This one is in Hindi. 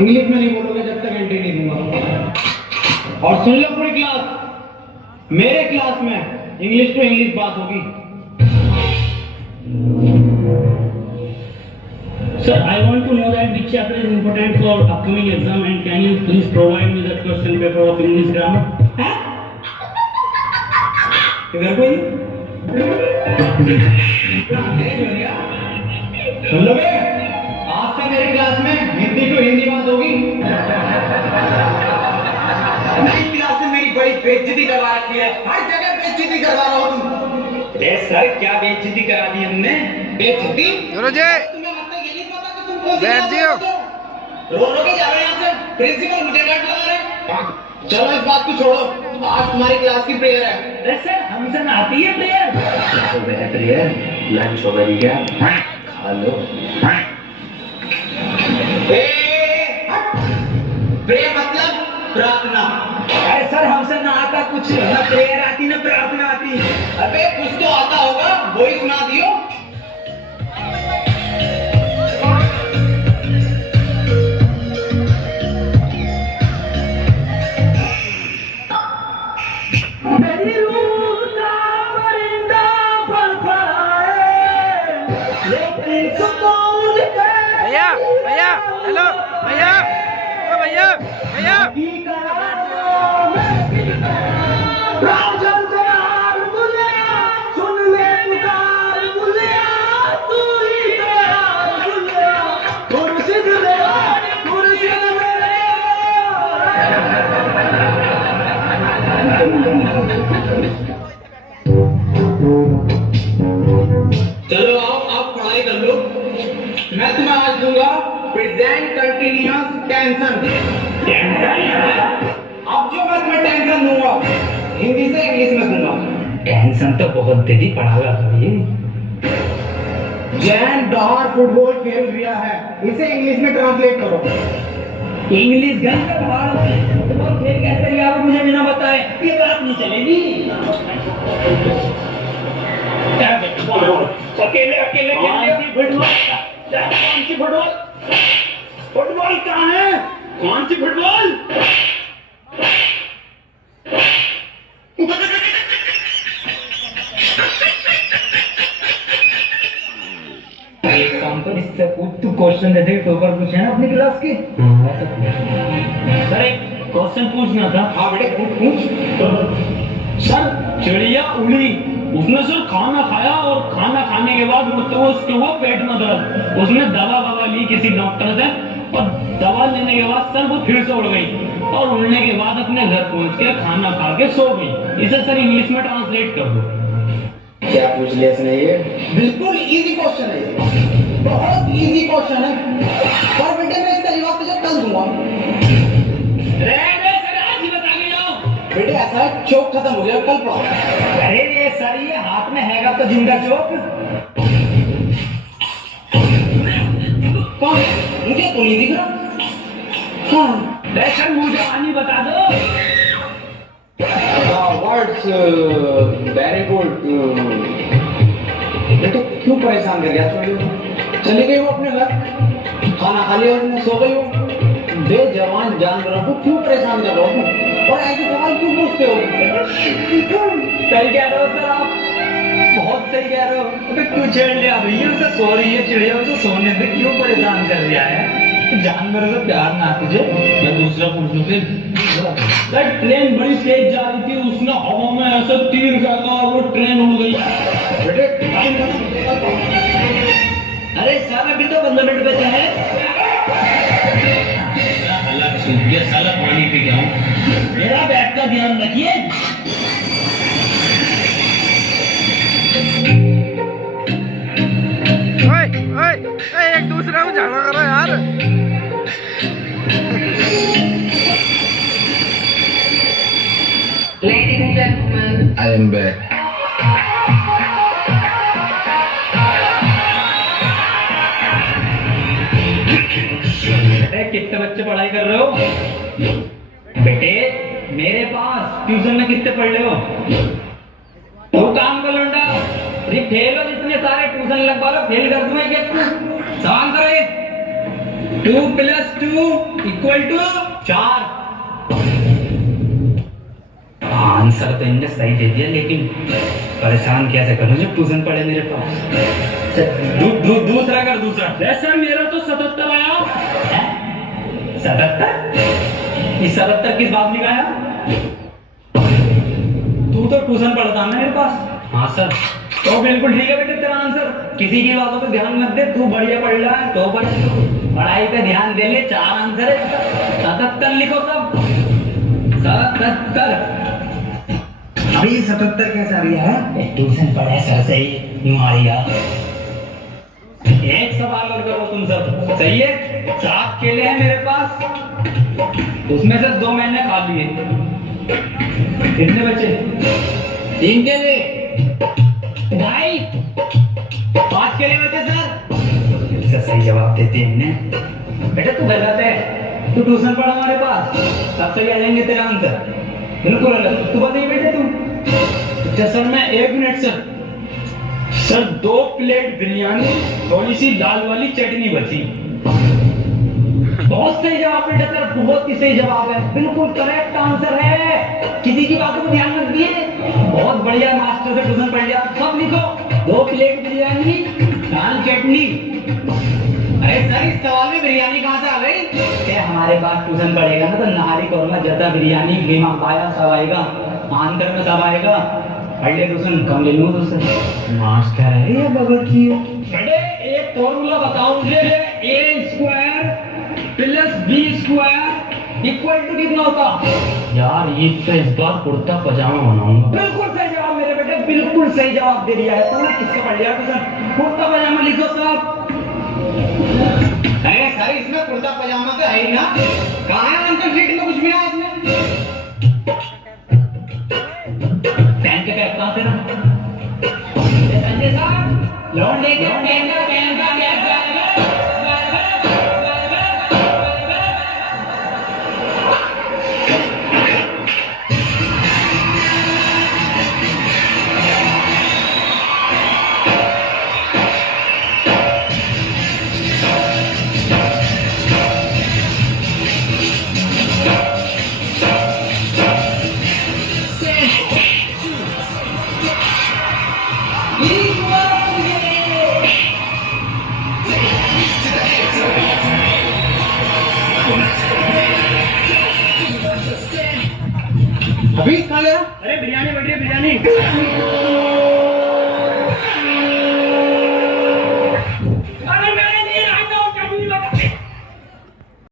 इंग्लिश में नहीं बोलोगे जब तक एंट्री नहीं दूंगा। और सुन लो पूरी क्लास, मेरे क्लास में इंग्लिश टू इंग्लिश बात होगी। Sir, I want to know that which chapter is important for upcoming exam and can you please provide me the question paper of English grammar? इधर कोई सुन लो बे, आज से मेरी क्लास में हिंदी टू हिंदी बात होगी। मेरी क्लास में मेरी बड़ी बेइज्जती करवा रखी है, हर जगह बेइज्जती करवा रहा हो तुम। अरे सर क्या बेइज्जती करा दी हमने? बेइज्जती? तुम्हें मतलब ये नहीं पता कि तुम कौन सी क्लास में हो? रो के जा रहे हैं यहाँ से, प्रिंसिपल मुझे डांट लगा रहे हैं। चलो इस बात को छोड़ो, आज तुम्हारी क्लास की प्रेयर है। अरे सर हमसे ना आती है प्रेयर। तो वह प्रेयर लंच हो गई क्या? खा लो। प्रेयर मतलब प्रार्थना। अरे सर हमसे ना आता कुछ, ना प्रेयर आती ना प्रार्थना आती। अबे कुछ तो आता होगा, वो ही सुना दियो। भैया भैया हेलो भैया ओ भैया भैया चलो आओ आप पढ़ाई कर लो। मैं तुम्हें आज दूंगा प्रेजेंट कंटिन्यूअस टेंशन। अब जो मैं तुम्हें टेंशन दूंगा हिंदी से इंग्लिश में दूंगा। टेंशन तो बहुत दे दी, पढ़ागा कभी। जैन डॉर फुटबॉल खेल रिया है, इसे इंग्लिश में ट्रांसलेट करो। इंग्लिश गन का पहाड़ फुटबॉल खेल कैसे लिया आप मुझे बिना बताए? ये बात नहीं चलेगी। अकेले अकेले फुटबॉल, कौन सी फुटबॉल? फुटबॉल कहाँ है? कौन सी फुटबॉल? एक काम कर, इससे पूछ, तू क्वेश्चन दे दे, पेपर पूछे ना अपनी क्लास के। सर एक क्वेश्चन पूछना था। हाँ बेटे पूछ। सर चिड़िया उड़ी, उसने सर खाना खाया और खाना खाने के बाद तो उसके वो पेट में दर्द, उसने दवा ली किसी डॉक्टर से और दवा लेने के बाद सर वो फिर से उड़ गई और उड़ने के बाद अपने घर पहुंच के खाना खा के सो गई। इसे सर इंग्लिश में ट्रांसलेट कर दो। क्या पूछ लिया इसने? ये बिल्कुल इजी क्वेश्चन है, बहुत इजी क्वेश्चन है। पर बेटे मैं इसका जवाब तुझे कल दूंगा। बेटे ऐसा है, चौक खत्म हो गया, कल पढ़ाओ। अरे ये सर ये हाथ में हैगा तो जिंदा चौक। कौन? मुझे तो नहीं दिख रहा। हाँ सर मुझे आनी बता दो। Words very good. बेटे क्यों परेशान कर दिया? चली गई वो अपने घर, खाना खा लिया उसने, सो गई वो। बेजवान जानवरों को क्यों परेशान कर रहे हो और ऐसे सवाल क्यों पूछते हो? सही कह रहे हो सर आप, बहुत सही कह रहे हो। अबे क्यों छेड़ लिया भैया? उसे सो रही है चिड़िया, उसे सोने पे क्यों परेशान कर दिया है? जानवरों से प्यार ना तुझे? मैं दूसरा पूछ लूं फिर। सर ट्रेन बड़ी तेज जा रही थी, उसने हवा में ऐसा तीर फेंका और वो ट्रेन उड़ गई। बेटे टाइम अरे सर अभी तो 15 मिनट बचे हैं। अलग सुन, ये साला पानी पी गया हूँ। मेरा बैग का ध्यान रखिए। ओए ओए ओए एक दूसरे में झगड़ा करो यार। Ladies and gentlemen, I am back. कितने बच्चे पढ़ाई कर रहे हो? बेटे मेरे पास ट्यूशन में कितने पढ़ रहे हो? तू काम कर लौंडा, अरे फेल हो जितने सारे ट्यूशन लगवा लो, फेल कर दूंगा क्या? सवाल करो ये। 2 + 2 इक्वल टू 4। आंसर तो इनने सही दे दिया, लेकिन परेशान कैसे करूं जब ट्यूशन पड़े मेरे पास। दूसरा कर दूसरा। सर मेरा तो 77 आया। 77? इस 77 किस बात में आया? तू तो ट्यूशन पढ़ता ना मेरे पास। हाँ सर। तो बिल्कुल ठीक है बेटे तेरा आंसर। किसी की बातों पे ध्यान मत दे, तू बढ़िया पढ़ रहा है तो पढ़ाई पे ध्यान दे ले। 4 आंसर है। 77 लिखो सब। 77। अभी 77 कैसा आ रहा है? ट्यूशन पढ़े सर से ही मारिया। एक सवाल और करो तुम सब, सही है? 7 केले हैं मेरे पास, उसमें से 2 मैंने खा लिए। कितने बचे? 3 केले। भाई 5 केले बचे सर। इसका सही जवाब देते हैं। बेटा तू गलत है, तू ट्यूशन पढ़ा हमारे पास, तब सही आ जाएंगे तेरा आंसर। बिल्कुल अलग। तू बताइए बेटे तू। अच्छा सर मैं 1 मिनट सर 2 प्लेट बिरयानी, थोड़ी सी लाल वाली चटनी बची। बहुत सही जवाब बेटा तेरा, बहुत ही सही जवाब है, बिल्कुल करेक्ट आंसर है। किसी की बातों पर ध्यान मत दिए। बहुत बढ़िया, मास्टर से ट्यूशन पढ़ लिया। सब लिखो। 2 प्लेट बिरयानी, दाल चटनी। अरे सर इस सवाल में बिरयानी कहाँ से आ गई? हमारे पास ट्यूशन पढ़ेगा ना तो नहारी कौरमा जता बिरयानी कीमा पाया सब आएगा, आंसर में सब आएगा। पढ़ ले ट्यूशन, कम ले लूँ तुझसे। मास्टर है या बगल की? बेटे एक फॉर्मूला बताओ मुझे। A² plus B² equal to कितना होता? यार ये तो इस बार कुर्ता पजामा बनाऊंगा। बिल्कुल सही जवाब मेरे बेटे, बिल्कुल सही जवाब दे दिया है। तूने किससे पढ़ लिया ट्यूशन? कुर्ता पजामा लिखो साहब। अरे सर इसमें कुर्ता पजामा तो है ही ना। कहाँ है आंसर शीट में? कुछ भी ना है इसमें। पेन का कैप कहाँ तेरा? संजय साहब लौंड लेके पेन का अभी खा लिया? अरे बिरयानी बन रही है, बिरयानी।